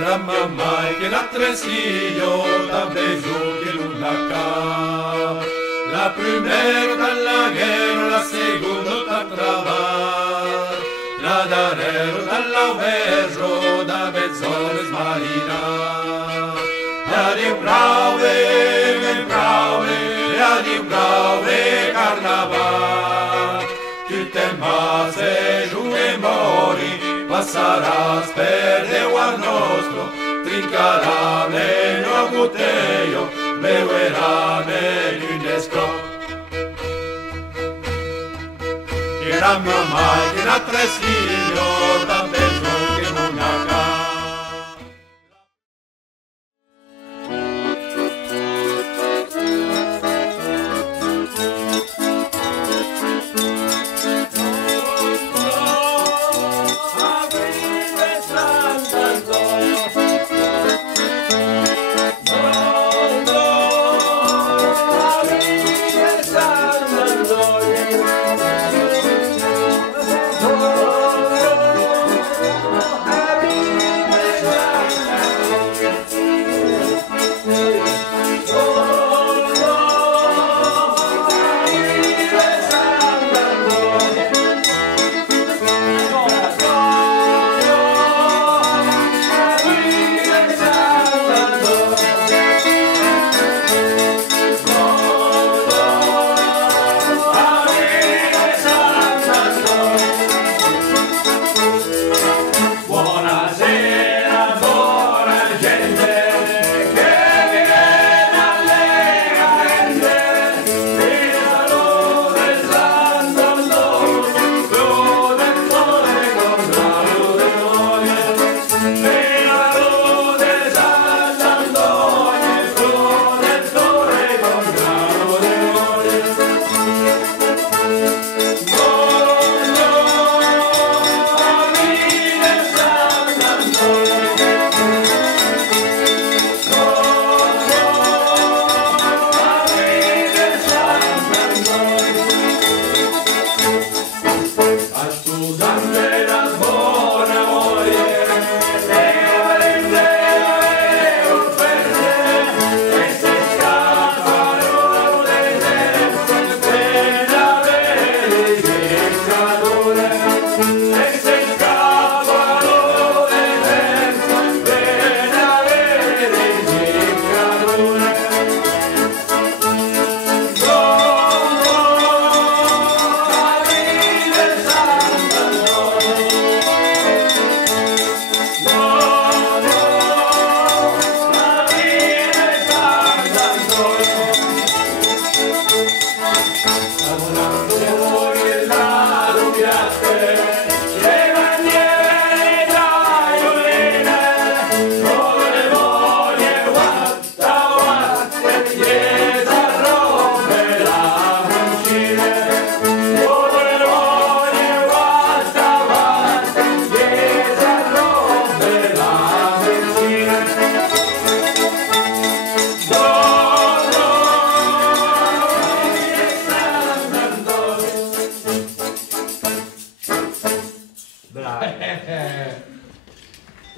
Era mamma che la tresillo da beso che l'unacà. La primera dalla guerra, la seconda da travar. La darero dall'auverso da mezz'ora smarina. Di brave carnaval. Tutte masse giù e mori, passaràs per Déu nostro, trincarà meglio a botello, beurà meglio in escro. Era mio mai che la tresillo, da penso che non accade.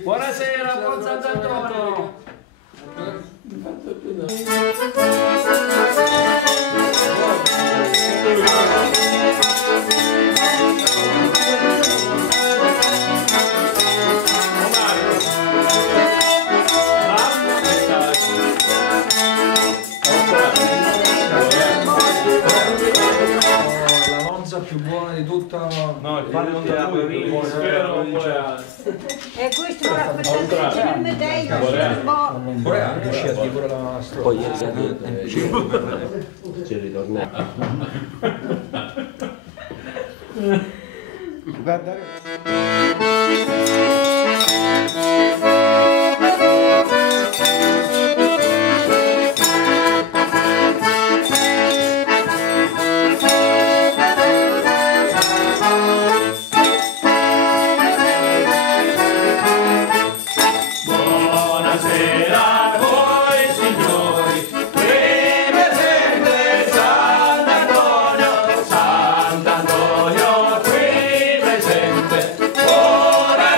Buonasera, buon Sant'Antonio! La monza più buona di tutta. No, il pane non della provincia. E questo va a fare il medaglio. Boreale, scelti pure la strofa. Poi ci ritorniamo. Sant'Antonio qui presente, ora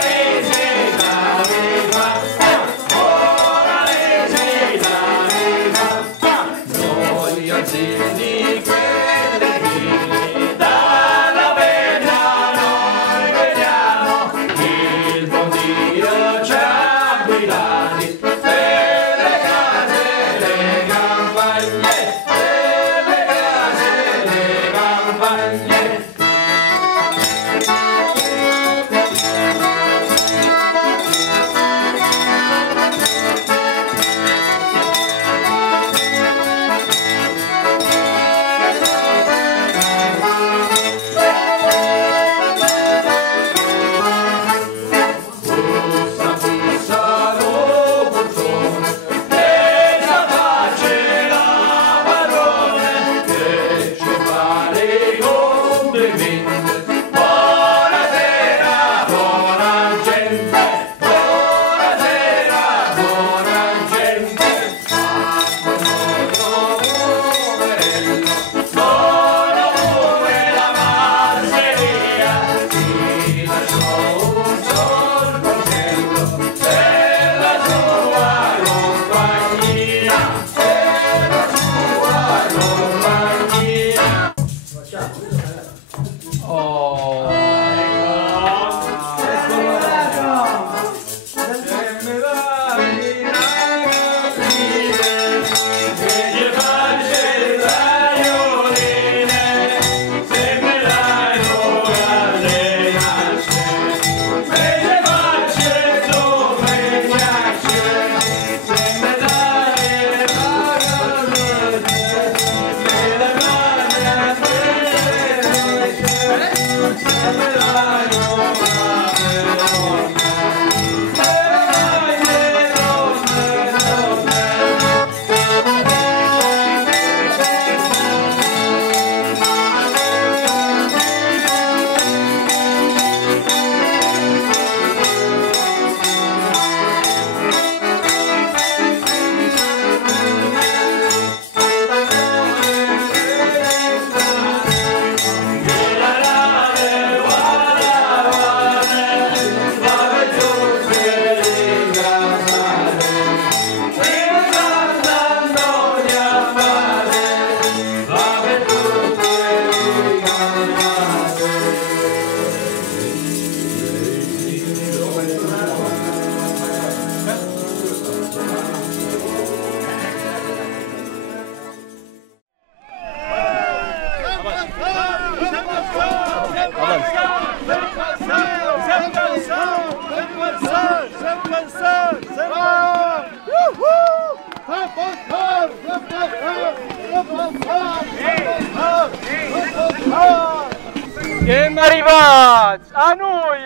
Siamo arrivati a noi!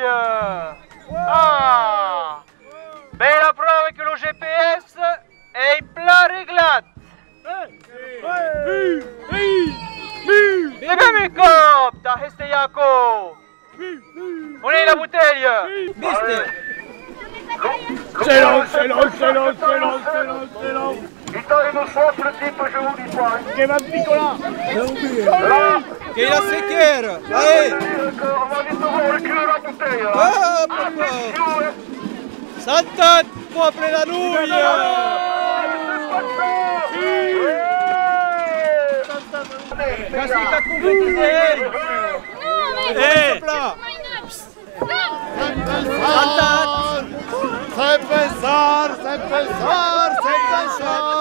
Ah! Bella prova che lo GPS è pla reglato! Viens mes copes, t'as resté Yako! On est la bouteille! Viste! C'est long, c'est long, c'est long, c'est long, c'est long, c'est long. Vittorio non soffre tipo je vous dis pas. Che va piccola! Che la sequer! Allez! On va vite voir le cul la bouteille. Hop! Attenzione. Santa può aprire la nouille! Quasi t'as concrétisé! Eh! Sem pensar, sem pensar, sem pensar.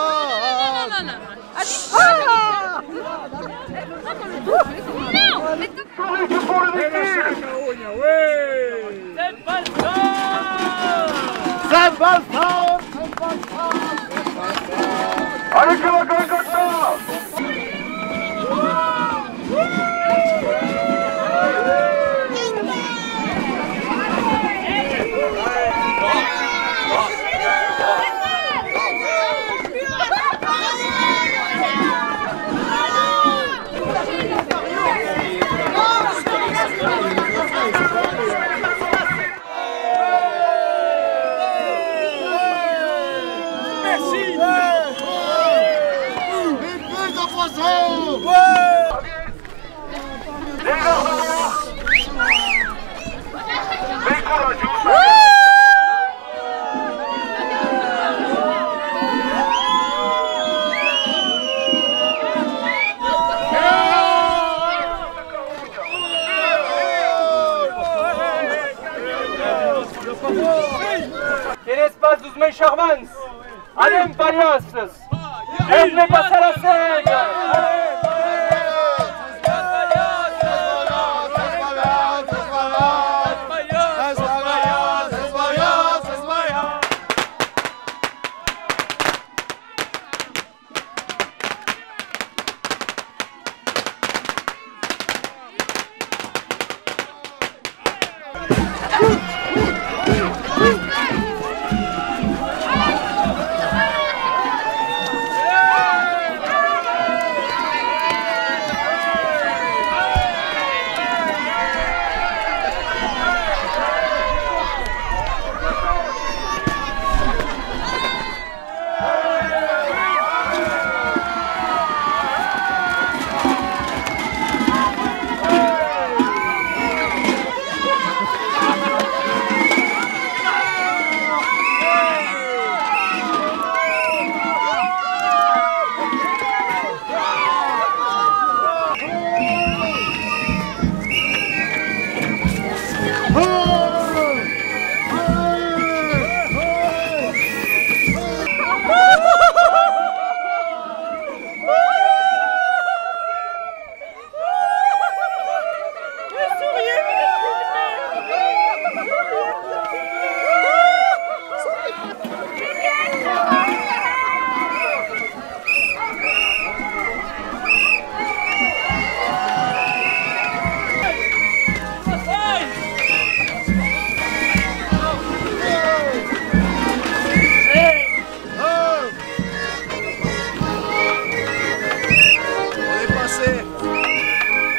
Sem pensar, sem pensar. Allez, que va comme ça. Quel espace dos meus charmants! Allez, palhaços! Venez passer la scène!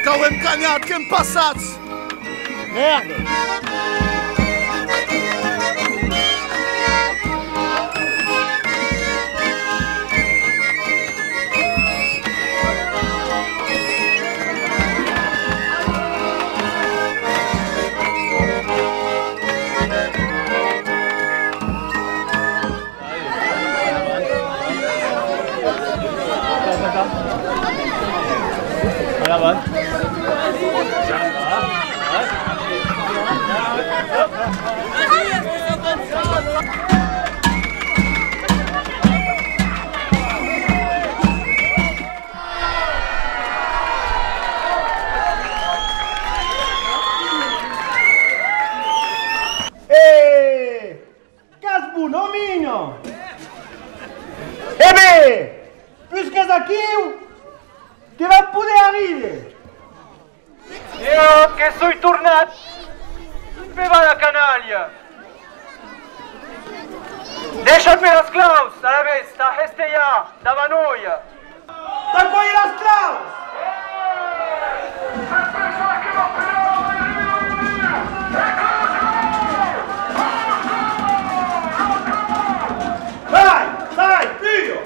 Cau hem ganhat, que hem passat! Merde! Voilà, aqui que vai poder arribar. Eu que sou tornat pe va la canaglia. Deixa-me as claus, a la vista, hesteia, da vanoia. Tancoi las claus! Vai, filho!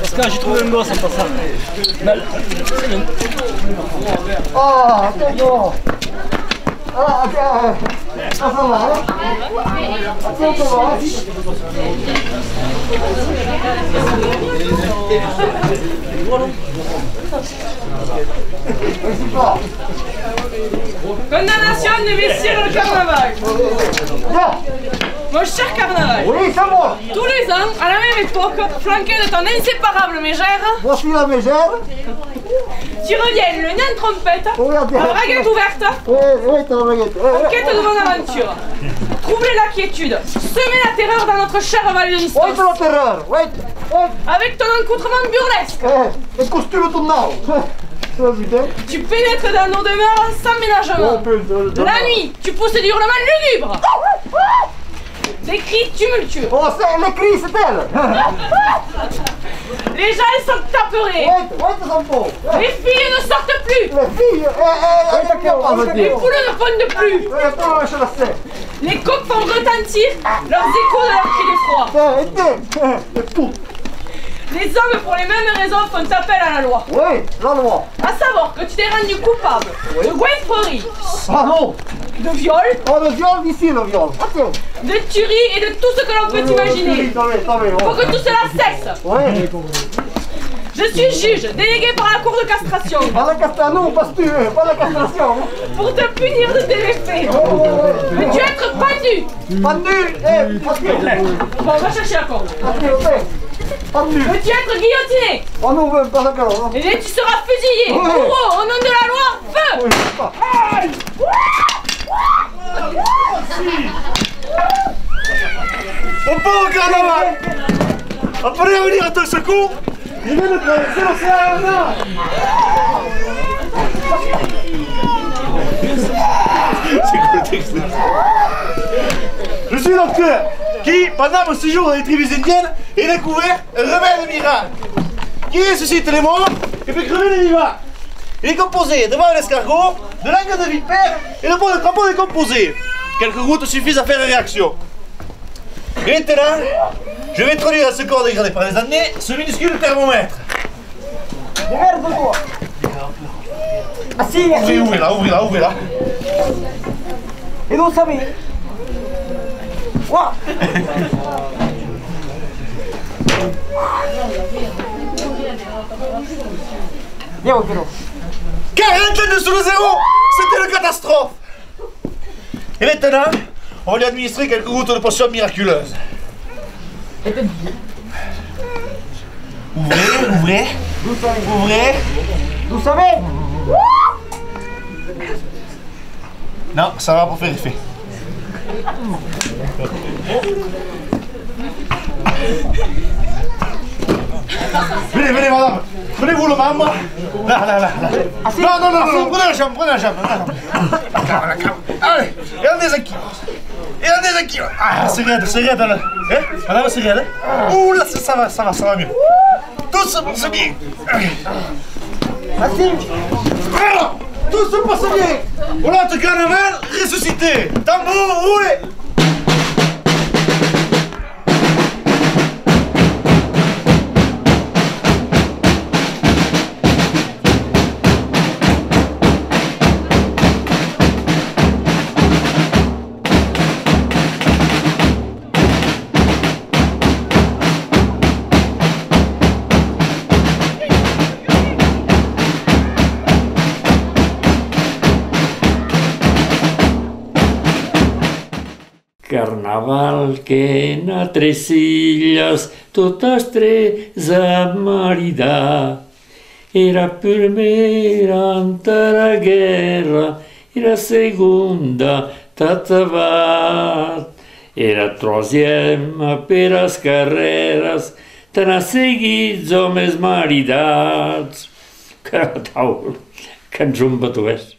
Pascal, j'ai trouvé un gosse en passant. Ah, c'est bon. Ah, ça va, hein? Ça va. Condamnation de messieurs le carnaval. Mon cher carnaval. Oui, c'est moi. Tous les ans, à la même époque, flanqué de ton inséparable mégère, Voici la mégère. tu reviens le nez en trompette, Regardez. la braguette ouverte, Oui, t'as la baguette. en quête de mon aventure. Troubler la quiétude, semer la terreur dans notre chère vallée de Oui, distance, c'est la terreur. Oui. avec ton accoutrement burlesque. Le costume ton nom. Tu pénètres dans nos demeures sans ménagement. La nuit, tu pousses des hurlements lugubres. Des cris tumultueux. Oh, c'est le cri, c'est elle. Les gens sont apeurés. Oui, c'est son pot. Les filles ne sortent plus. Les filles, Les poules ne pondent plus. Les coqs font retentir leurs échos de leurs cris d'effroi. Les hommes, pour les mêmes raisons, font appel à la loi. Oui, la loi. À savoir que tu t'es rendu coupable de goinfrerie, Ah non. de viol, Oh, le viol d'ici, le viol. Attends. de tuerie et de tout ce que l'on peut imaginer. Attendez. Pour que tout cela cesse. Oui. Je suis juge, délégué par la cour de castration. Pas la castration, pas la castration. Pour te punir de tes méfaits. Veux-tu être pendu? Pendu, Bon, on va chercher la corde. pendu. Veux-tu être guillotiné? Oh non, pas d'accord. Et tu seras fusillé. Ouais. Bourreau, au nom de la loi, feu! Oui, pas. On part au carnaval. Appelez à venir à ton secours. Il vient de traverser l'océan là. C'est quoi le texte? Je suis docteur qui, pendant mon séjour dans les tribus indiennes, a découvert un remède miracle qui ressuscite les morts et fait crever les vivants. Il est composé de bave d'escargot, de langue de vipère et de peau de crapaud décomposé. Quelques gouttes suffisent à faire réaction. Et maintenant, je vais introduire à ce corps dégradé par les années ce minuscule thermomètre. Démerde-toi. Ah si, merci. Ouvrez-la. Et vous savez. Ouah. Viens, Vélo. 42 sous le zéro, c'était une catastrophe. Et maintenant, on va lui administrer quelques gouttes de potion miraculeuse. Ouvrez. Vous savez. Non, ça va pour faire effet. Venez, madame. Prenez-vous le membre. Là. Non, prenez la jambe. Allez, regardez ça qui. Ah, c'est raide, là. Hein? Madame, c'est raide, hein? Ouh, là, ça va mieux. Tout se passe bien. Merci. Voilà, tout se passe bien. Voilà, le carnaval ressuscité. Tambour, roulez. Carnaval que na tres ilhas, todas tres a maridar. Era a primeira ante a guerra, era a segunda tatavat. Era a troisième per as carreras, tan a seguits homes maridats. Que tal, cançó en batuès.